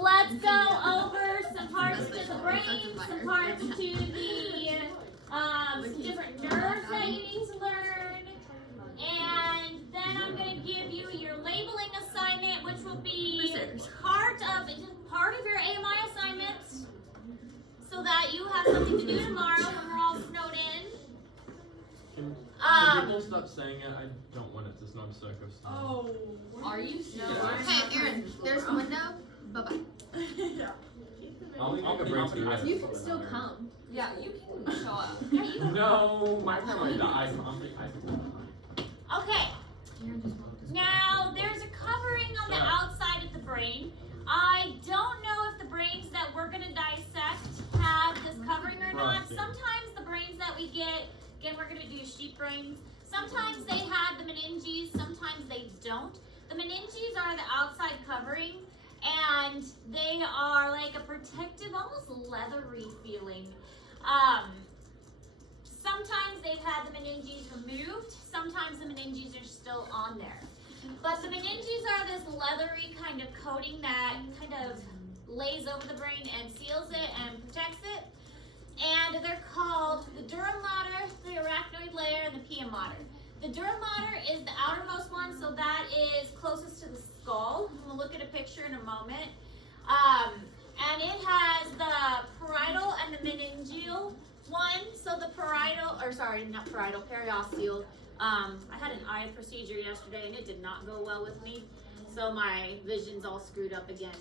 let's go over some parts to the brain, some parts to the some different nerves that you need to learn. And then I'm going to give you your labeling assignment, which will be part of your AMI assignment, so that you have something to do tomorrow when we're all snowed in. Can people stop saying it? I don't want it to snow so coast. Oh. Are you sure? Hey, Aaron, there's a window. Bye-bye. I'll bring to You can still come. Yeah, you can show up. Yeah, you can. No, my family died. Okay. Now, there's a covering on the outside of the brain. I don't know if the brains that we're going to dissect have this covering or not. Sometimes the brains that we get, again, we're going to do sheep brains. Sometimes they have the meninges, sometimes they don't. The meninges are the outside covering, and they are like a protective, almost leathery feeling. Sometimes they've had the meninges removed, sometimes the meninges are still on there. But the meninges are this leathery kind of coating that kind of lays over the brain and seals it and protects it. And they're called the dura mater, the arachnoid layer, and the pia mater. The dura mater is the outermost one, so that is closest to the skull. We'll look at a picture in a moment. And it has the parietal and the meningeal one. So the periosteal. I had an eye procedure yesterday and it did not go well with me. So my vision's all screwed up again.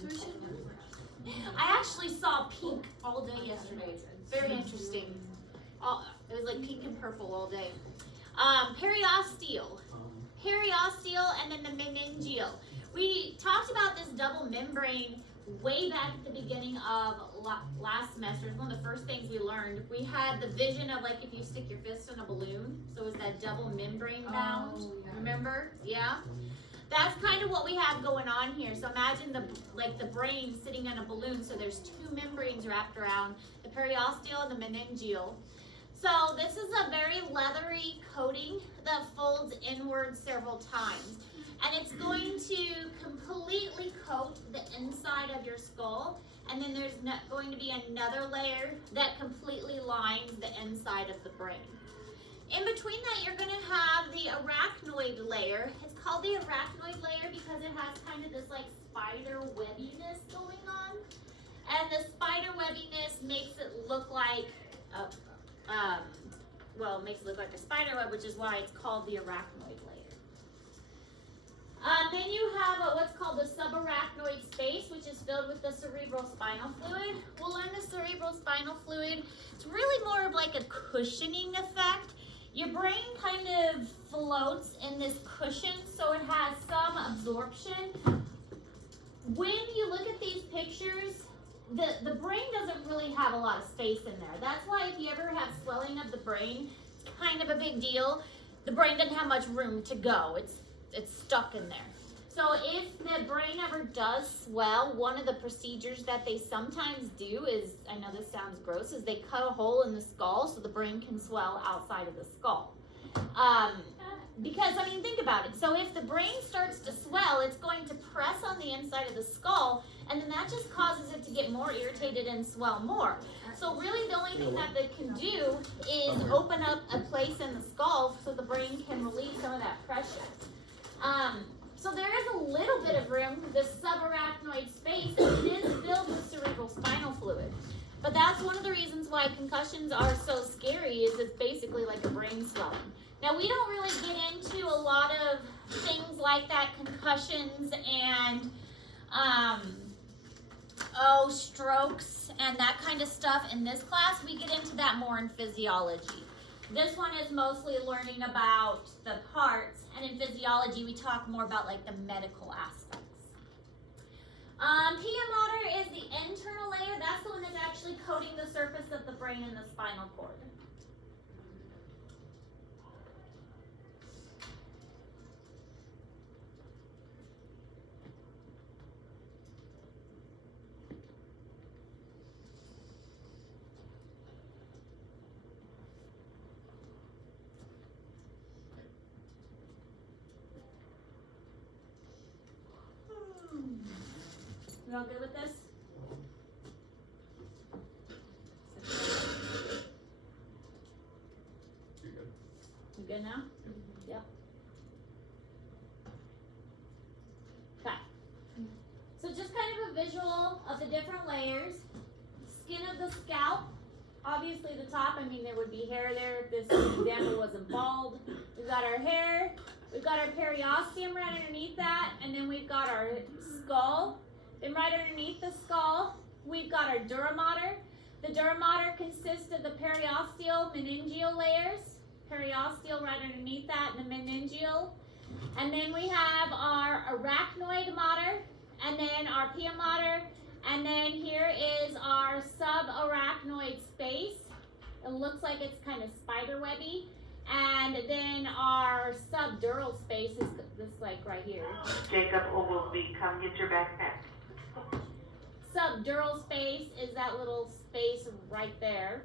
I actually saw pink all day yesterday. Very interesting. It was like pink and purple all day. Periosteal, and then the meningeal. We talked about this double membrane way back at the beginning of last semester. It's one of the first things we learned. We had the vision of like if you stick your fist in a balloon, so it's that double membrane bound. Oh, yeah. Remember? Yeah. That's kind of what we have going on here. So imagine the brain sitting in a balloon. So there's two membranes wrapped around the periosteal and the meningeal. So this is a very leathery coating that folds inward several times. And it's going to completely coat the inside of your skull. And then there's going to be another layer that completely lines the inside of the brain. In between that, you're going to have the arachnoid layer. It's called the arachnoid layer because it has kind of this like spider webbiness going on. And the spider webbiness makes it look like it makes it look like a spider web, which is why it's called the arachnoid layer. Then you have what's called the subarachnoid space, which is filled with the cerebral spinal fluid. We'll learn the cerebral spinal fluid. It's really more of like a cushioning effect. Your brain kind of floats in this cushion, so it has some absorption. When you look at these pictures, the brain doesn't really have a lot of space in there. That's why if you ever have swelling of the brain, it's kind of a big deal. The brain doesn't have much room to go. It's stuck in there. So if the brain ever does swell, one of the procedures that they sometimes do is, I know this sounds gross, is they cut a hole in the skull so the brain can swell outside of the skull. Because, I mean, think about it. So if the brain starts to swell, it's going to press on the inside of the skull, and then that just causes it to get more irritated and swell more. So really the only thing that they can do is open up a place in the skull so the brain can relieve some of that pressure. So there is a little bit of room, this subarachnoid space, it is filled with cerebral spinal fluid. But that's one of the reasons why concussions are so scary, is it's basically like a brain swelling. Now we don't really get into a lot of things like that, concussions and strokes and that kind of stuff in this class. We get into that more in physiology. This one is mostly learning about the parts, and in physiology we talk more about like the medical aspects. Pia mater is the internal layer. That's the one that's actually coating the surface of the brain and the spinal cord. You all good with this? just kind of a visual of the different layers. Skin of the scalp, obviously the top, I mean there would be hair there if this example wasn't bald. We've got our hair, we've got our periosteum right underneath that, and then we've got our skull. Then right underneath the skull, we've got our dura mater. The dura mater consists of the periosteal, meningeal layers. Periosteal right underneath that, and the meningeal. And then we have our arachnoid mater, and then our pia mater, and then here is our subarachnoid space. It looks like it's kind of spiderwebby. And then our subdural space is this, like right here. Jacob Oglesby, come get your backpack. Subdural space is that little space right there.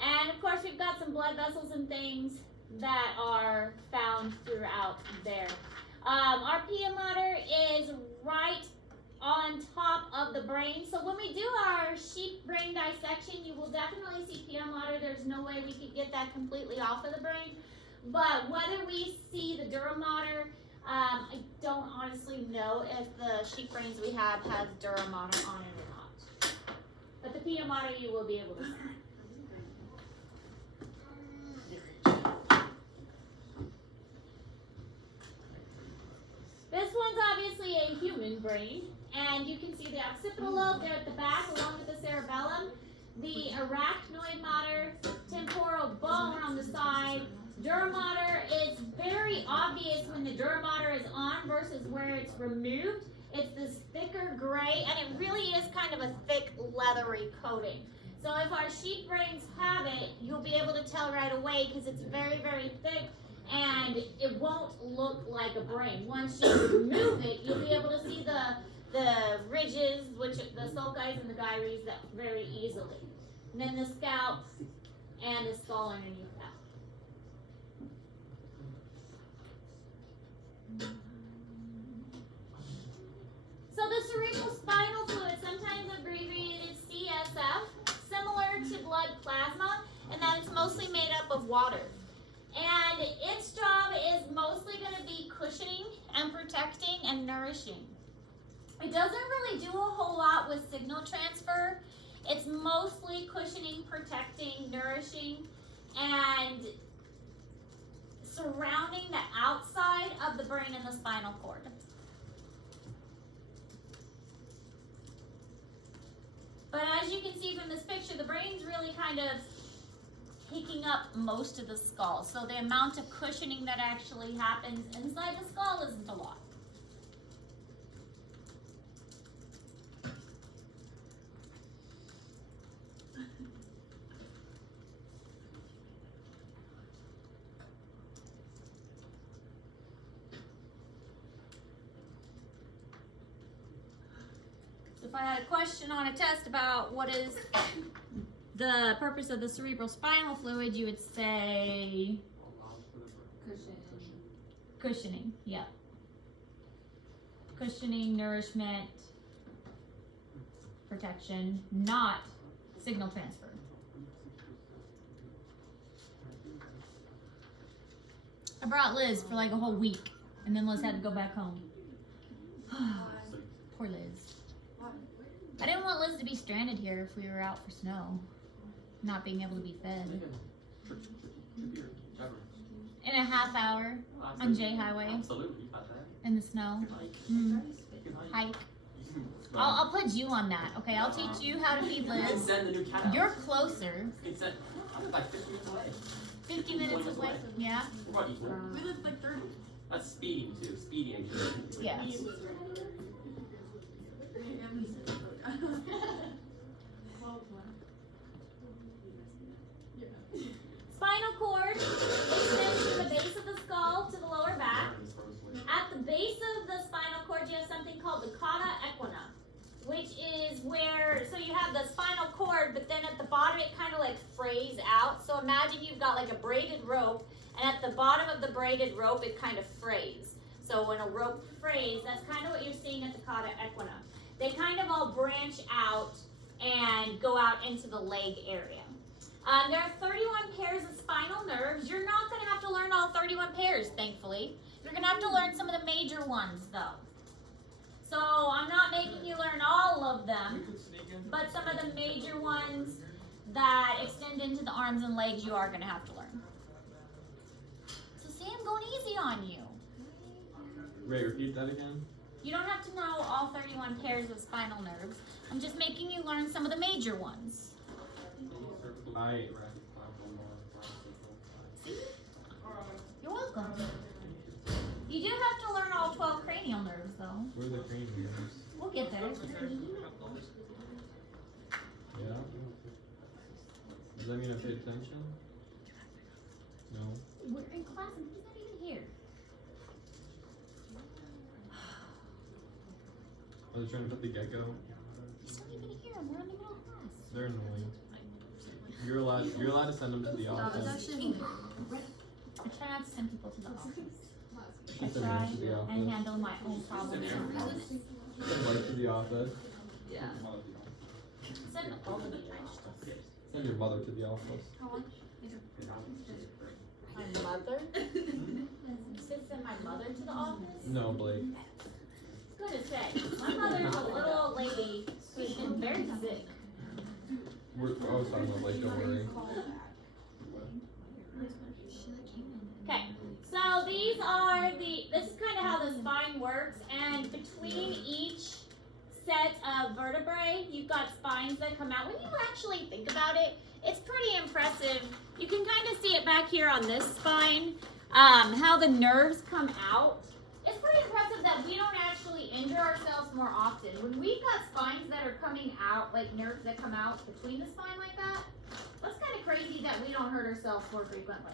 And of course we've got some blood vessels and things that are found throughout there. Our pia mater is right on top of the brain. So when we do our sheep brain dissection, you will definitely see pia mater. There's no way we could get that completely off of the brain. But whether we see the dura mater, I don't honestly know if the sheep brains we have has dura mater on it or not. But the pia mater you will be able to see. This one's obviously a human brain, and you can see the occipital lobe there at the back along with the cerebellum, the arachnoid mater, temporal bone on the side. Dura mater is very obvious when the dura mater is on versus where it's removed. It's this thicker gray, and it really is kind of a thick leathery coating. So if our sheep brains have it, you'll be able to tell right away because it's very, very thick. And it won't look like a brain. Once you remove it, you'll be able to see the ridges, which the sulci and the gyres, that very easily. And then the scalp and the skull underneath that. So the cerebral spinal fluid, sometimes abbreviated CSF, similar to blood plasma, and that it's mostly made up of water. And its job is mostly going to be cushioning and protecting and nourishing. It doesn't really do a whole lot with signal transfer. It's mostly cushioning, protecting, nourishing, and surrounding the outside of the brain and the spinal cord. But as you can see from this picture, the brain's really kind of taking up most of the skull. So the amount of cushioning that actually happens inside the skull isn't a lot. So if I had a question on a test about what is the purpose of the cerebral spinal fluid, you would say cushioning, yeah. Cushioning, nourishment, protection, not signal transfer. I brought Liz for like a whole week, and then Liz had to go back home. Poor Liz. I didn't want Liz to be stranded here if we were out for snow. Not being able to be fed. In a half hour on J Highway. Absolutely, you got that. In the snow. Hike. I'll put you on that, okay? I'll teach you how to feed Liz. Send the new cat out. You're closer. I'm like 50 minutes away. 50 minutes away. Yeah? We're about equal. We live like 30. That's speeding too. Speeding. Yeah. Spinal cord extends from the base of the skull to the lower back. At the base of the spinal cord, you have something called the cauda equina, which is where, so you have the spinal cord, but then at the bottom it kind of like frays out. So imagine you've got like a braided rope, and at the bottom of the braided rope, it kind of frays. So when a rope frays, that's kind of what you're seeing at the cauda equina. They kind of all branch out and go out into the leg area. There are 31 pairs of spinal nerves. You're not going to have to learn all 31 pairs, thankfully. You're going to have to learn some of the major ones, though. So I'm not making but some of the major ones that extend into the arms and legs you are gonna have to learn. So see, I'm going easy on you. Ray, repeat that again. You don't have to know all 31 pairs of spinal nerves. I'm just making you learn some of the major ones. You're welcome. You do have to learn all 12 cranial nerves, though. Where are the cranial nerves? We'll get there. Yeah. Does that mean I paid attention? No. We're in class and he's not even here. Are they trying to put the gecko? He's not even here. We're in the middle of class. They're annoying. You're allowed to send them to the That was office. actually I try not to send people to the office. I Send try them to the and office. handle my own problems. Send Blake to the office. Yeah. Send all of you. Send your mother to the office. My mother? You said send my mother to the office? No, Blake. It's good to say. My mother's a little old lady who's been very sick. We're always talking about Blake, don't worry. Okay, so this is kind of how the spine works, and between each set of vertebrae, you've got spines that come out. When you actually think about it, it's pretty impressive. You can kind of see it back here on this spine, how the nerves come out. It's pretty impressive that we don't actually injure ourselves more often. When we've got spines that are coming out, like nerves that come out between the spine like that, that's kind of crazy that we don't hurt ourselves more frequently.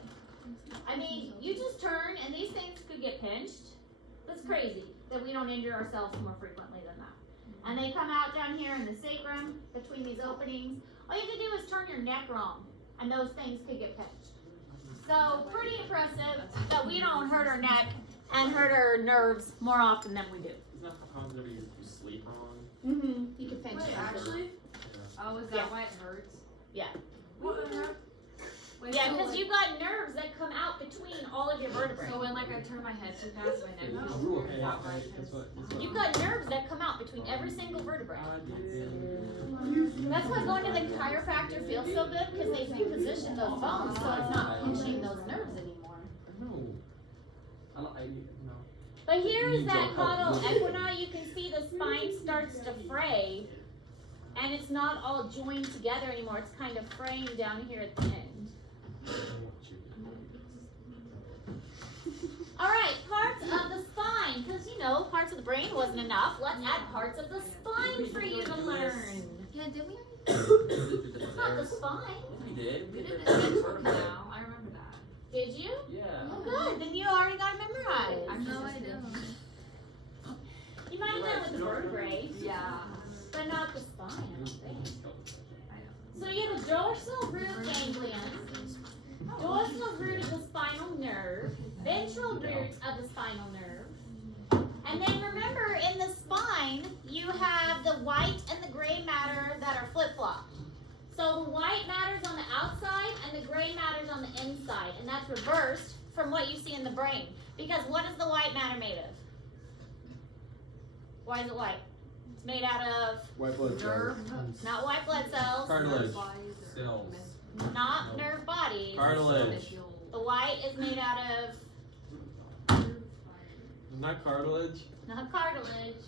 I mean, you just turn and these things could get pinched. That's crazy that we don't injure ourselves more frequently than that. And they come out down here in the sacrum, between these openings. All you have to do is turn your neck wrong, and those things could get pinched. So, pretty impressive that we don't hurt our neck and hurt our nerves more often than we do. Isn't that the cause whenever you sleep wrong? Mm-hmm. You can pinch Wait, it. actually? Oh, is that Yeah. why it hurts? Yeah. What the heck? Wait, Yeah, so, because like- you've got nerves that come out between all of your vertebrae. So when like I turn my head too fast, my neck goes Ooh, weird, okay, is that okay, why? that's what- You've got nerves that come out between every single vertebrae. That's why going to the chiropractor feels so good, because they reposition those bones so it's not pinching those nerves anymore. No. No. But here is You that don't caudal help. equina. You can see the spine starts to fray, and it's not all joined together anymore. It's kind of fraying down here at the end. All right, parts of the spine, because you know parts of the brain wasn't enough. Let's add parts of the spine for you to learn. Yeah, did we? It's not the spine. We did. We did the ventral canal. I remember that. Did you? Yeah. Oh, good. Then you already got it memorized. No, I don't. You might have done it with the vertebrae, Yeah. but not the spine. I don't think. I know. So you have a dorsal root ganglion. Dorsal root of the spinal nerve, ventral root of the spinal nerve, and then remember in the spine you have the white and the gray matter that are flip-flopped. So the white matter's on the outside and the gray matter's on the inside, and that's reversed from what you see in the brain. Because what is the white matter made of? Why is it white? It's made out of White blood cells. not white blood cells, Cartilage. Cells. not nerve bodies. Cartilage. The white is made out of Isn't that cartilage? not cartilage.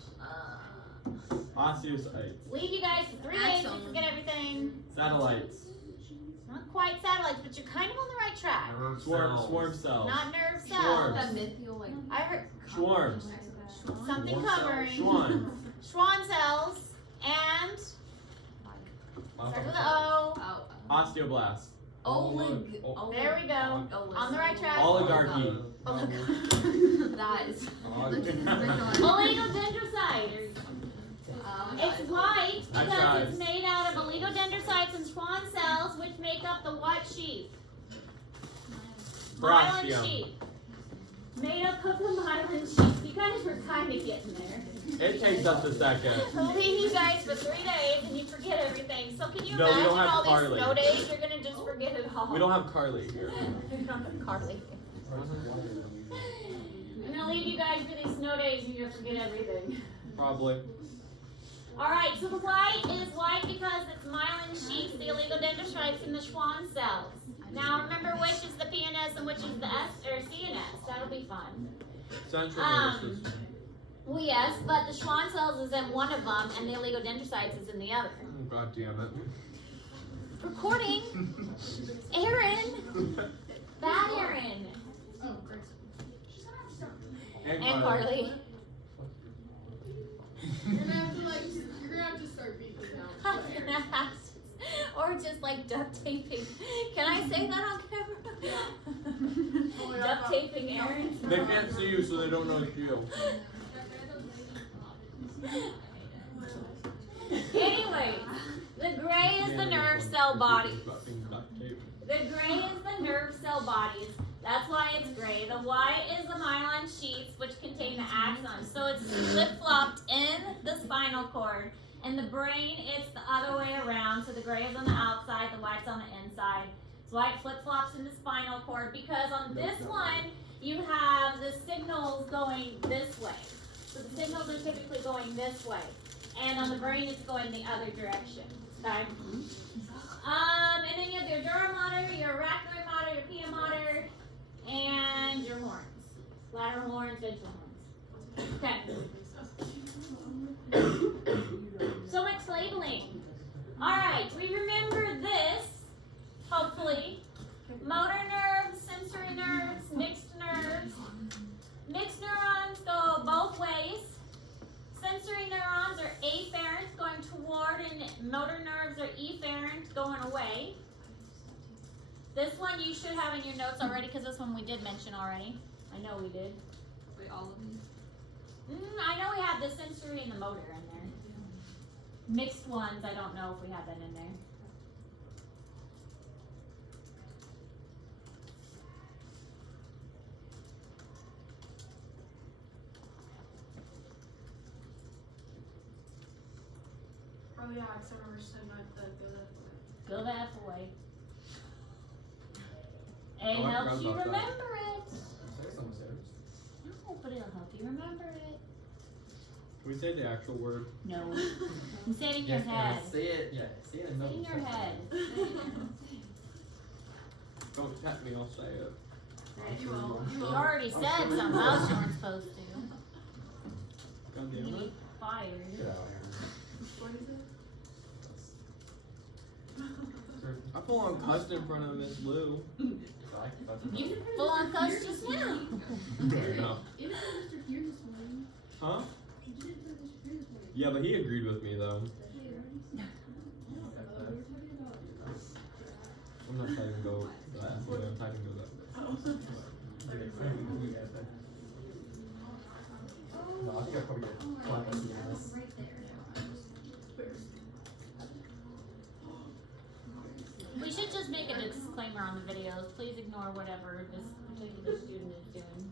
Osteocytes. Leave you guys for 3 days and Axon. forget everything. Satellites. Not quite satellites, but you're kind of on the right track. Nerve Swarm cells. cells. Not nerve Swarms. cells. That mythical like. I heard Swarms. something Swarm cells. covering. Schwann. Schwann cells and starts with an O. Oh. Osteoblast. Olig. There we go. On the right track. Oligarchy. That is. Oligodendrocyte. It's white I because tried. it's made out of oligodendrocytes and Schwann cells, which make up the what sheath? Myelin Brachium. sheath. Made up of the myelin sheath. You guys were kind of getting there. It takes us a second. We'll leave you guys for 3 days and you forget everything. So can you No, we imagine don't have all these Carly. snow days? You're gonna just forget it all. We don't have Carly here. We don't have Carly. I'm gonna leave you guys for these snow days and you're gonna forget everything. Probably. Alright, so the white is white because it's myelin sheaths, the oligodendrocytes, and the Schwann cells. Now remember which is the PNS and which is the S or CNS. That'll be fun. Central nervous system. Well, yes, but the Schwann cells is in one of them, and the oligodendrocytes is in the other. Oh, God damn it. Recording, Aaron, bad Aaron, Oh, great. and Carly. You're gonna have to start beating this I'm out. gonna have to- Or just like duct taping. Can I say that on camera? Duct taping Aaron. They can't see you, so they don't know it's you. Anyway, the gray is the nerve cell bodies. Duct tape. The gray is the nerve cell bodies. That's why it's gray. The white is the myelin sheaths, which contain the axons. So it's flip-flopped in the spinal cord. In the brain, it's the other way around. So the gray is on the outside, the white's on the inside. So white flip-flops in the spinal cord because on this one, you have the signals going this way. So the signals are typically going this way. And on the brain, it's going the other direction. Okay? And then you have your dura mater, your arachnoid mater, your pia mater, and your horns. Lateral horns, ventral horns. Okay. So much labeling. Alright, we remember this, hopefully. Motor nerves, sensory nerves, mixed nerves. Mixed neurons go both ways. Sensory neurons are afferent going toward, and motor nerves are efferent going away. This one you should have in your notes already because this one we did mention already. I know we did. Wait, all of these? I know we have the sensory and the motor in there. Mixed ones, I don't know if we have that in there. Oh yeah, I remember saying that Go that way. It Oh, I helps forgot you about that. remember it. Say some serious. No, but it'll help you remember it. Can we say the actual word? No. You say it in your Yes, head. Say it, yeah, say it Say it in your head. Don't tap me, I'll say it. You will. You already said something else you weren't supposed to. God You damn it. get fired. Get out of here. What is it? I full on cussed in front of Miss Lou. You full on cuss just now. Fair enough. Huh? Yeah, but he agreed with me though. I'm not trying to go that way. I'm trying to go that way. No, I think I probably get black and yes. We should just make a disclaimer on the videos. Please ignore whatever this particular student is doing.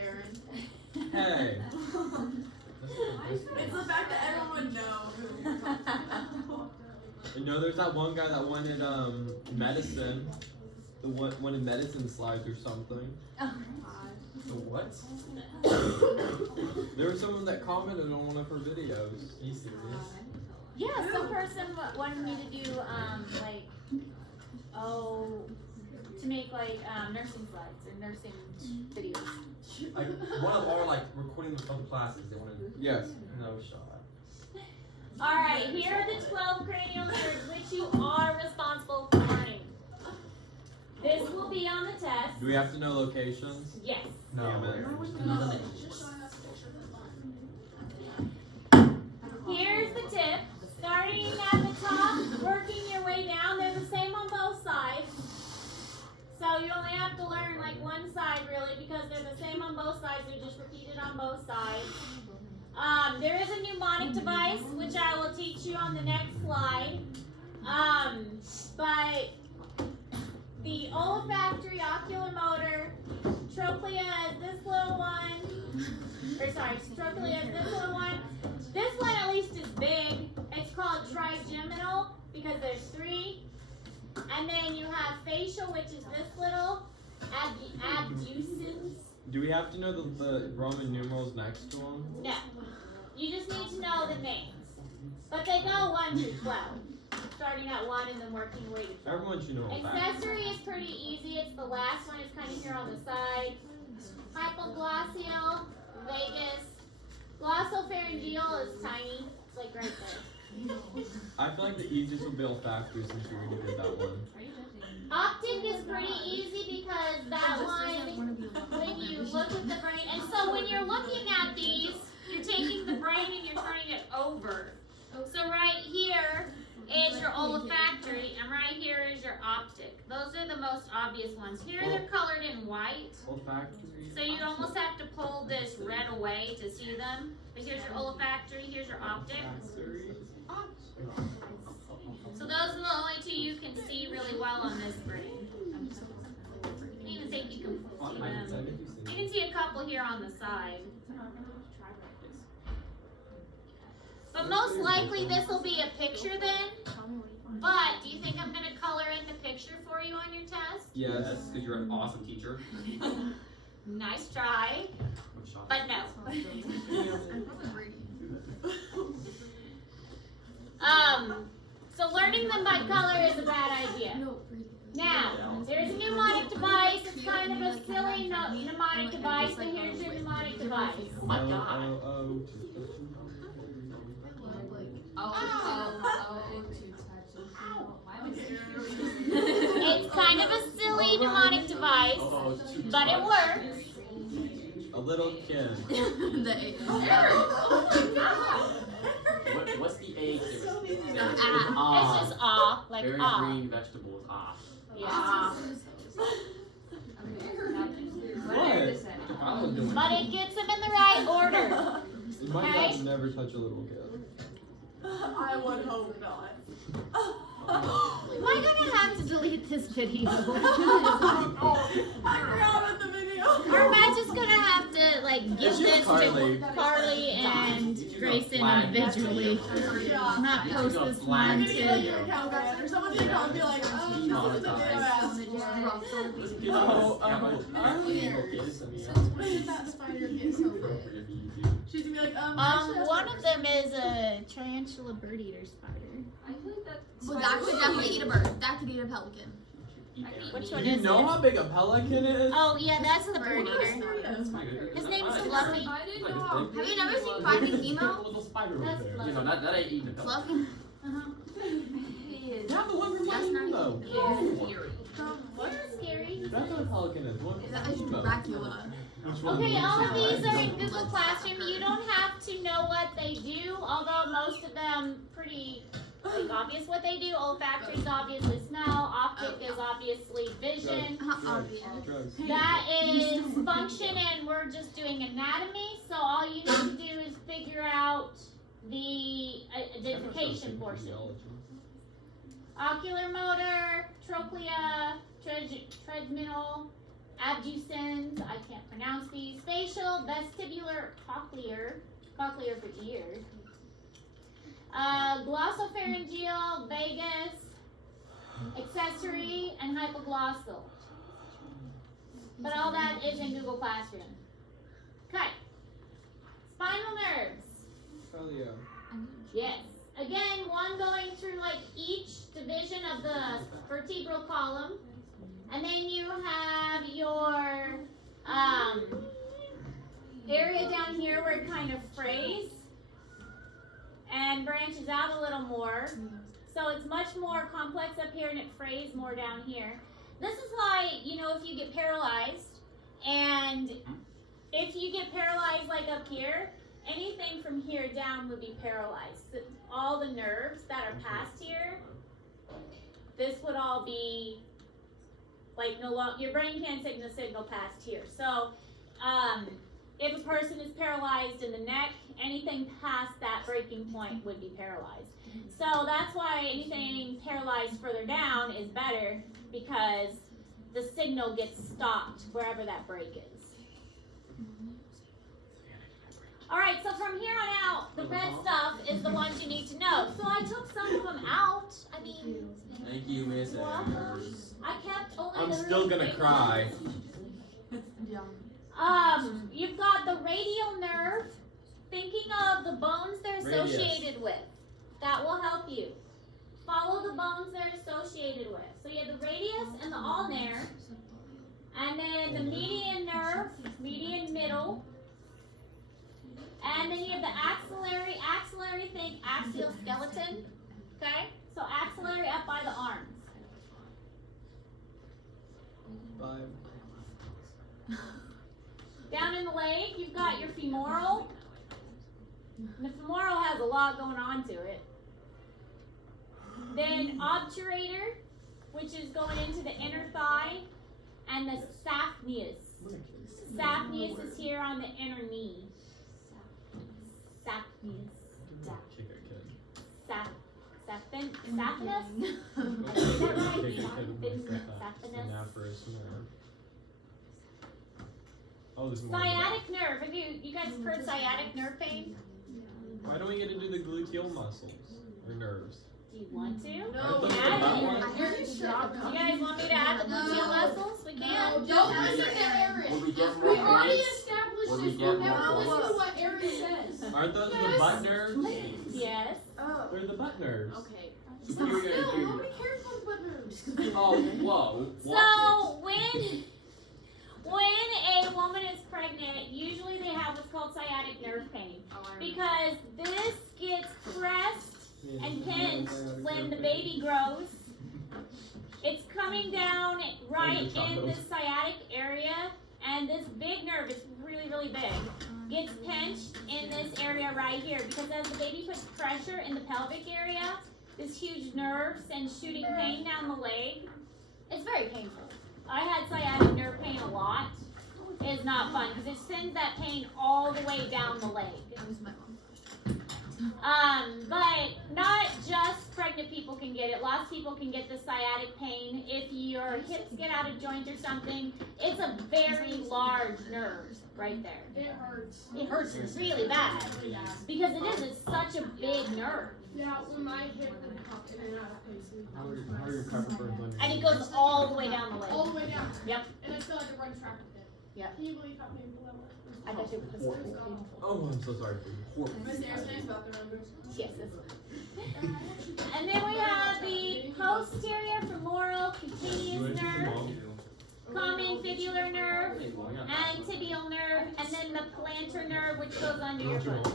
Aaron. Hey! It's the fact that everyone would know. You know, there's that one guy that wanted medicine. The one wanted medicine slides or something. The what? There was someone that commented on one of her videos. Are you serious? Yeah, some person wanted me to do to make nursing slides or nursing videos. Like one of our like recording of the classes, they wanted Yes. no shot. Alright, here are the 12 cranial nerves which you are responsible for learning. This will be on the test. Do we have to know locations? Yes. No. Damn it. Here's the tip. Starting at the top, working your way down. They're the same on both sides. So you only have to learn like one side really because they're the same on both sides. They're just repeated on both sides. There is a mnemonic device which I will teach you on the next slide. But the olfactory oculomotor, trochlea is this little one. Trochlea is this little one. This one at least is big. It's called trigeminal because there's 3. And then you have facial, which is this little. Abducens. Do we have to know the Roman numerals next to them? No. You just need to know the names. But they go 1 through 12. Starting at 1 and then working your way to 12. Everyone should know that. Accessory is pretty easy. It's the last one. It's kind of here on the side. Hypoglossal, vagus. Glossopharyngeal is tiny. It's like right there. I feel like the easiest would be olfactory since you already did that one. Optic is pretty easy because that one, when you look at the brain, and so when you're looking at these, you're taking the brain and you're turning it over. So right here is your olfactory, and right here is your optic. Those are the most obvious ones. Here they're colored in white, Olfactory. so you almost have to pull this red away to see them. But here's your olfactory, here's your optic. So those are the only two you can see really well on this brain. I even think you can see them. You can see a couple here on the side. But most likely this will be a picture then. But do you think I'm gonna color in the picture for you on your test? Yes. Because you're an awesome teacher. Nice try, I'm shocked. but no. So learning them by color is a bad idea. Now, there's a mnemonic device. It's kind of a silly mnemonic device, but here's your mnemonic device. Oh my god. It's kind of a silly mnemonic device, but it works. A little kid. What's the A? It's just ah, like Very ah. green vegetables. Yeah. What? I was doing. But it gets them in the right order. My Okay. dad never touch a little kid. I would hope not. Am I gonna have to delete this video? I forgot about the video. Or am I just gonna have to like give It's just this Carly. to Carly and You Grayson got individually? Yeah. Not post You got this one flagged. I'm gonna get to. your account banned, or someone's gonna come and be like, this isn't the video I asked for. Where did that spider get so big? She's gonna be like, actually, that's One of them is a tarantula bird eater spider. I feel like that. Well, that could definitely eat a bird. That could eat a pelican. Which one You is know it? how big a pelican is? Oh yeah, that's the bird eater. His His name is Fluffy. I didn't know how Have you never seen Finding Nemo? Little spider That's over there. Fluffy. You know, that ain't eating a pelican. Fluffy. Yeah, the one reminds me though. What is scary? That's what a pelican is. One That is Dracula. Which one? Okay, all of these are in Google Classroom. You don't have to know what they do, although most of them pretty like, obvious what they do. Olfactory is obviously smell. Optic is obviously vision. Obvious. Drugs. That is function, and we're just doing anatomy. So all you need to do is figure out the identification portion. Ocular motor, trochlea, trigeminal, abducens, I can't pronounce these. Facial, vestibular, cochlear for ears. Glossopharyngeal, vagus, accessory, and hypoglossal. But all that is in Google Classroom. Okay. Spinal nerves. Oh yeah. Yes. Again, one going through like each division of the vertebral column. And then you have your area down here where it kind of frays and branches out a little more. So it's much more complex up here and it frays more down here. This is why, you know, if you get paralyzed, and if you get paralyzed like up here, anything from here down would be paralyzed. So all the nerves that are past here, this would all be like no longer, your brain can't send the signal past here. So if a person is paralyzed in the neck, anything past that breaking point would be paralyzed. So that's why anything paralyzed further down is better, because the signal gets stopped wherever that break is. All right, so from here on out, the red stuff is the ones you need to know. So I took some of them out. I mean, Thank you, Miss Anders. I kept only I'm the still really gonna big cry. You've got the radial nerve. Thinking of the bones they're Radius. associated with. that will help you. Follow the bones they're associated with. So you have the radius and the ulnar, and then the median nerve, median middle, and then you have the axillary. Axillary, think axial skeleton. Okay? So axillary up by the arms. 5. Down in the leg, you've got your femoral. And the femoral has a lot going on to it. Then obturator, which is going into the inner thigh, and the saphenous. Saphenous is here on the inner knee. Saphenous. Kick a kid. Saphenous? Kick a kid with Saphenous. Synaphrous nerve. Oh, there's more. Sciatic nerve. Have you guys heard sciatic nerve pain? Why don't we get to do the gluteal muscles or nerves? Do you want to? I No. thought Add that it. one- You guys want me to add the gluteal muscles? We can. Don't listen to Aaron. Will we get more We already points? established Will we this. get We'll more never points? listen to what Aaron says. Aren't those the butt nerves? Yes. Oh. They're the butt nerves. Okay. Superior Still, and inferior. nobody cares about butt moves. Oh, whoa. So when a woman is pregnant, usually they have what's called sciatic nerve pain because this gets pressed and pinched when the baby grows. It's coming down right in this sciatic area, and this big nerve is really, really big. Gets pinched in this area right here because as the baby puts pressure in the pelvic area, this huge nerve sends shooting pain down the leg. It's very painful. I had sciatic nerve pain a lot. It's not fun because it sends that pain all the way down the leg. That was my mom. But not just pregnant people can get it. Lots of people can get the sciatic pain. If your hips get out of joint or something, it's a very large nerve right there. It hurts. It hurts really bad because it is. It's such a big nerve. Yeah, when my hip would pop in and out of place. How are your cover burns on your And it goes all the way down the All leg. the way down. Yep. And I still had to run track with it. Yep. Can you believe how painful that was? I thought you were Oh, I'm so sorry for you. Miss Aaron's nice about the numbers. Yes, that's right. And then we have the posterior femoral cutaneous nerve, common fibular nerve, and tibial nerve, and then the plantar nerve, which goes under your foot.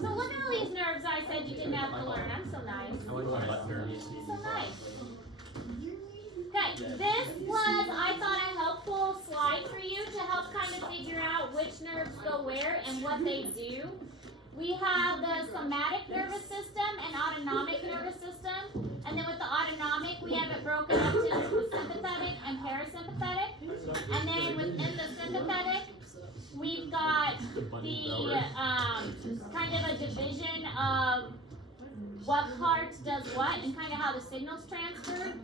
So look at all these nerves I said you didn't have to learn. I'm so nice. I like my butt nerves. So nice. Okay, this was, I thought, a helpful slide for you to help kind of figure out which nerves go where and what they do. We have the somatic nervous system and autonomic nervous system. And then with the autonomic, we have it broken up to the sympathetic and parasympathetic. And then within the sympathetic, we've got the kind of a division of what part does what and kind of how the signal's transferred.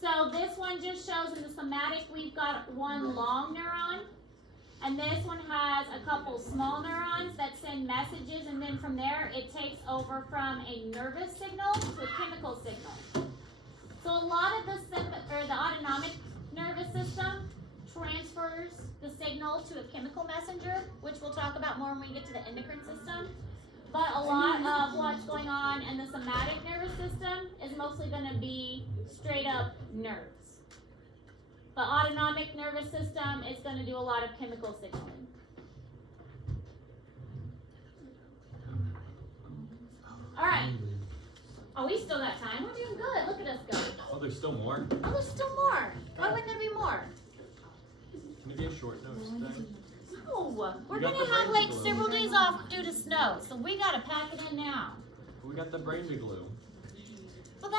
So this one just shows in the somatic we've got one long neuron, and this one has a couple small neurons that send messages, and then from there it takes over from a nervous signal to a chemical signal. So a lot of the autonomic nervous system transfers the signal to a chemical messenger, which we'll talk about more when we get to the endocrine system. But a lot of what's going on in the somatic nervous system is mostly going to be straight up nerves. The autonomic nervous system is going to do a lot of chemical signaling. All right. Oh, we still got time. We're doing good. Look at us go. Oh, there's still more? Oh, there's still more. Why wouldn't there be more? Can it be a short note today? No, we're You got going to the have brain like glue. several days off due to snow, so we got to pack it in now. We got the brain to glue. Well,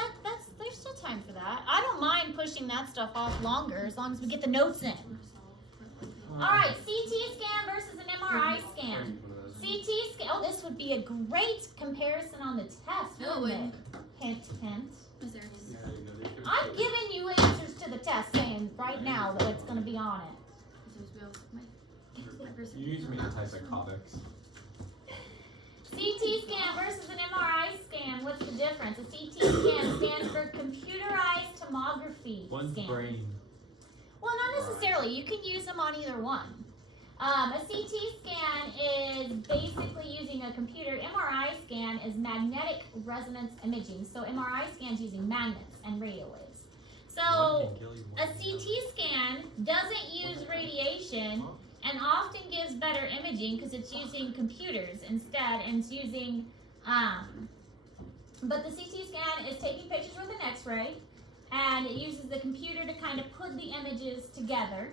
there's still time for that. I don't mind pushing that stuff off longer as long as we get the notes in. All right, CT scan versus an MRI scan. CT scan. Oh, this would be a great comparison on the test, No, it wouldn't it? Hint, hint. Miss Aaron. I'm giving you answers to the test, saying right now that it's going to be on it. You use me antipsychotics. CT scan versus an MRI scan. What's the difference? A CT scan stands for computerized tomography One's scan. brain. Well, not necessarily. You can use them on either one. A CT scan is basically using a computer. MRI scan is magnetic resonance imaging. So MRI scans using magnets and radio waves. So a CT scan doesn't use radiation and often gives better imaging because it's using computers instead, and it's using, but the CT scan is taking pictures with an X-ray, and it uses the computer to kind of put the images together.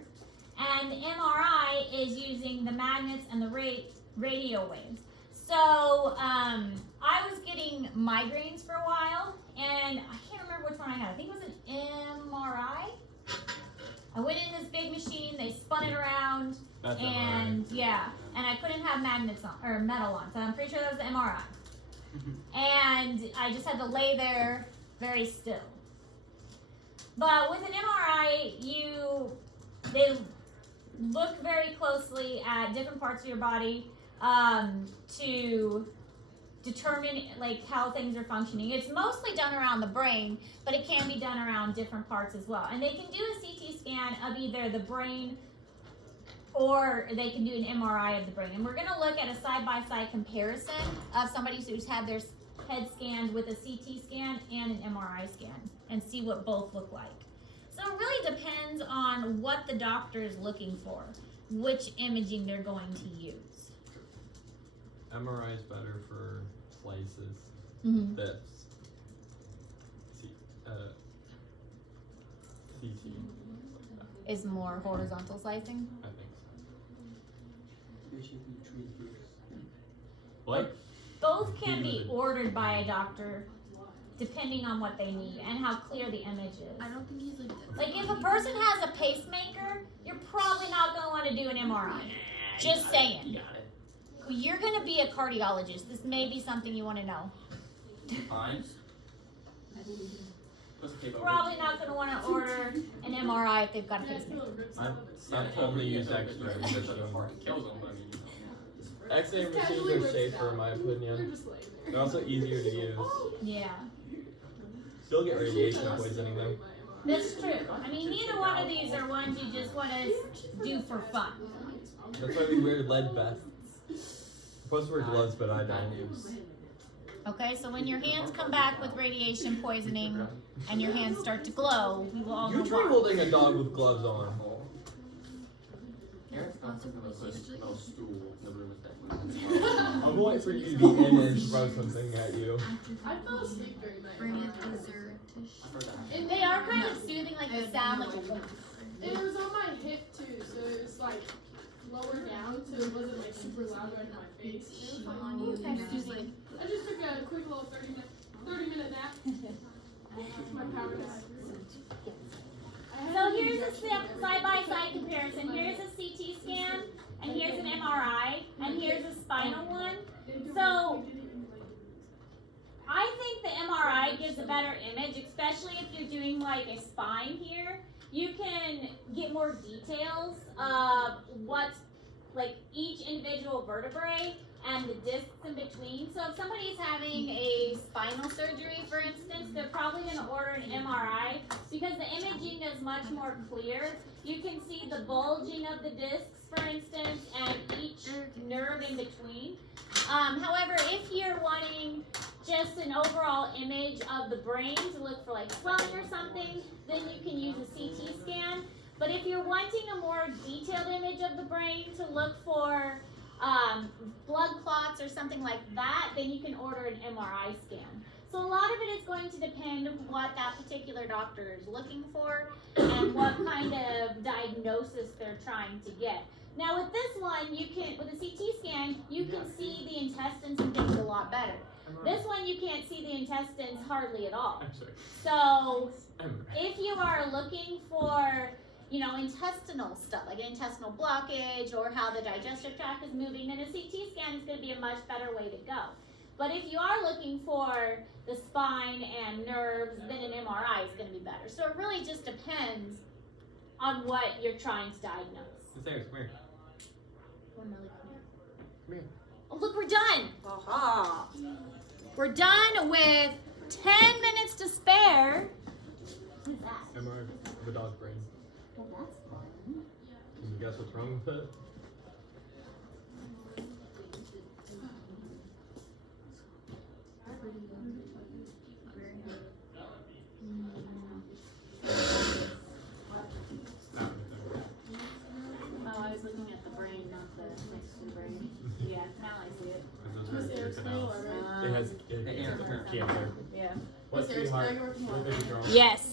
And the MRI is using the magnets and the radio waves. So I was getting migraines for a while, and I can't remember which one I had. I think it was an MRI. I went in this big machine, they spun it around, That's and yeah, and I couldn't have magnets on, or metal on, so I'm pretty sure that was the MRI. And I just had to lay there very still. But with an MRI, they look very closely at different parts of your body to determine like how things are functioning. It's mostly done around the brain, but it can be done around different parts as well. And they can do a CT scan of either the brain, or they can do an MRI of the brain. And we're going to look at a side-by-side comparison of somebody who's had their head scanned with a CT scan and an MRI scan, and see what both look like. So it really depends on what the doctor is looking for, which imaging they're going to use. MRI is better for slices, Mm-hmm. bits. CT, Is more horizontal slicing. I think so. What? Both can be ordered by a doctor depending on what they need and how clear the image is. I don't think he's like that. Like if a person has a pacemaker, you're probably not going to want to do an MRI. Just saying. You got it. You're going to be a cardiologist. This may be something you want to know. Fine. Let's take over. Probably not going to want to order an MRI if they've got a pacemaker. I've only used X-ray. That's the heart kills them. I mean, X-ray machines are safer in my opinion. They're also easier to use. Yeah. Still get radiation poisoning though. That's true. I mean, neither one of these are ones you just want to do for fun. That's why we wear lead vests. Supposed to wear gloves, but I don't. Okay, so when your hands come back with radiation poisoning and your hands start to glow, we will all You know try why. holding a dog with gloves on. Eric's got something like a little stool in the room with that. I'm waiting for you to be in and throw something at you. I fell asleep during that. Bring it dessert-ish. I've heard that. They are kind of soothing, like the sound, like It was on my hip too, so it was like lower down, so it wasn't like super loud right in my face. It was like, On you, and it's just like, I just took a quick little 30-minute nap. That's my power nap. So here's a side-by-side comparison. Here's a CT scan, and here's an MRI, and here's a spinal one. So I think the MRI gives a better image, especially if you're doing like a spine here. You can get more details of what's like each individual vertebrae and the discs in between. So if somebody's having a spinal surgery, for instance, they're probably going to order an MRI because the imaging is much more clear. You can see the bulging of the discs, for instance, and each nerve in between. However, if you're wanting just an overall image of the brain to look for like swelling or something, then you can use a CT scan. But if you're wanting a more detailed image of the brain to look for blood clots or something like that, then you can order an MRI scan. So a lot of it is going to depend on what that particular doctor is looking for and what kind of diagnosis they're trying to get. Now with this one, you can, with a CT scan, you can see the intestines and things a lot better. This one, you can't see the intestines hardly at all. Actually, So MRI. if you are looking for, you know, intestinal stuff, like an intestinal blockage or how the digestive tract is moving, then a CT scan is going to be a much better way to go. But if you are looking for the spine and nerves, then an MRI is going to be better. So it really just depends on what you're trying to diagnose. It's there, come here. Come here. Oh, look, we're done. Aha. We're done with 10 minutes to spare. Who's that? MRI of a dog's brain. Well, that's fun. Can you guess what's wrong with it? Oh, I was looking at the brain, not the next to the brain. Yeah, now I see it. Miss Eric's gonna go over. It has The air current. cancer. Yeah. What's Miss Eric's sweetheart? gonna go over. What did you draw? Yes.